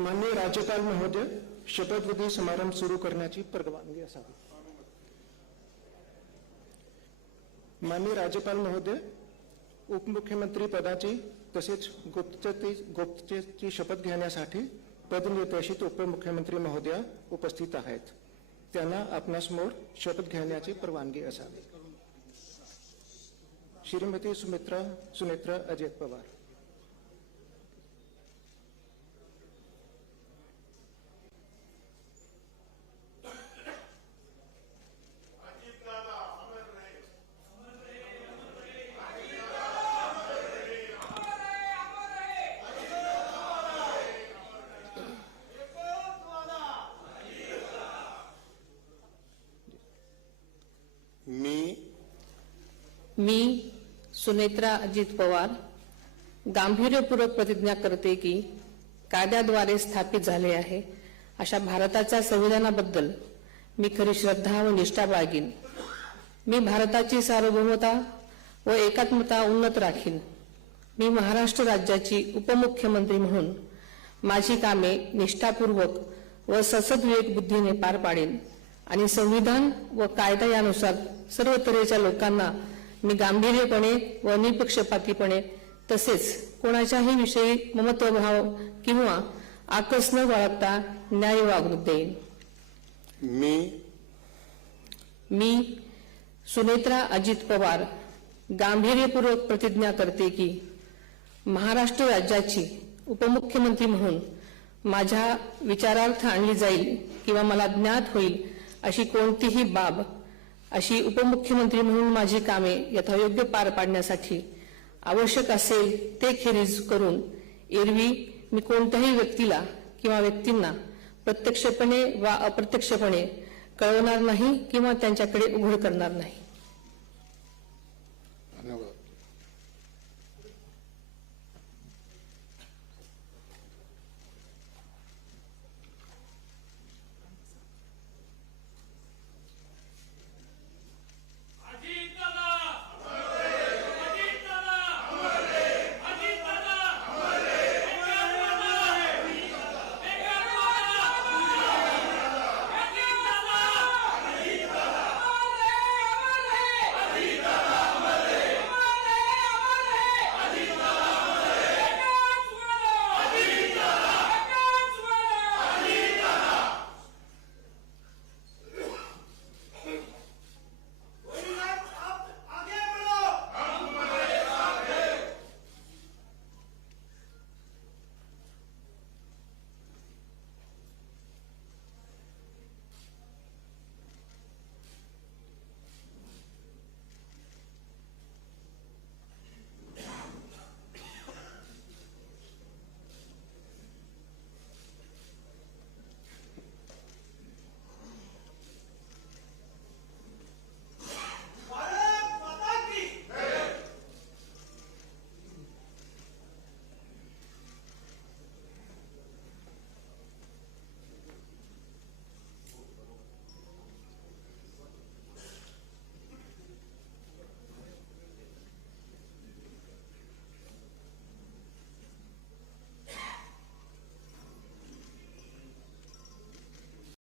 माननीय राज्यपाल महोदय, शपथविधी समारंभ सुरू करण्याची परवानगी असावी. माननीय राज्यपाल महोदय, उपमुख्यमंत्री पदाची तसेच गुप्ततेची शपथ घेण्यासाठी पदनिर्देशित उपमुख्यमंत्री महोदया उपस्थित आहेत. त्यांना आपणासमोर शपथ घेण्याची परवानगी असावी. श्रीमती सुनेत्रा अजित पवार. मी सुनेत्रा अजित पवार गांभीर्यपूर्वक प्रतिज्ञा करते की कायद्याद्वारे स्थापित झाले आहे अशा भारताच्या संविधानाबद्दल मी खरी श्रद्धा व निष्ठा बाळगीन. मी भारताची सार्वभौमता व एकात्मता उन्नत राखीन. मी महाराष्ट्र राज्याची उपमुख्यमंत्री म्हणून माझी कामे निष्ठापूर्वक व ससद्विवेक बुद्धीने पार पाडेन आणि संविधान व कायदा यानुसार सर्व तऱ्हेच्या लोकांना मी गांभीर्यपणे व निपक्षपातीपणे तसेच कोणाच्याही विषयी ममत्वभाव किंवा आकस न बाळगता न्याय वागणूक देईन. मी सुनेत्रा अजित पवार गांभीर्यपूर्वक प्रतिज्ञा करते की महाराष्ट्र राज्याची उपमुख्यमंत्री म्हणून माझ्या विचारार्थ आणली जाईल किंवा मला ज्ञात होईल अशी कोणतीही बाब अशी उपमुख्यमंत्री म्हणून माझी कामे यथायोग्य पार पाडण्यासाठी आवश्यक असेल ते खेरीज करून एरवी मी कोणत्याही व्यक्तीला किंवा व्यक्तींना प्रत्यक्षपणे वा अप्रत्यक्षपणे कळवणार नाही किंवा त्यांच्याकडे उघड करणार नाही. धन्यवाद.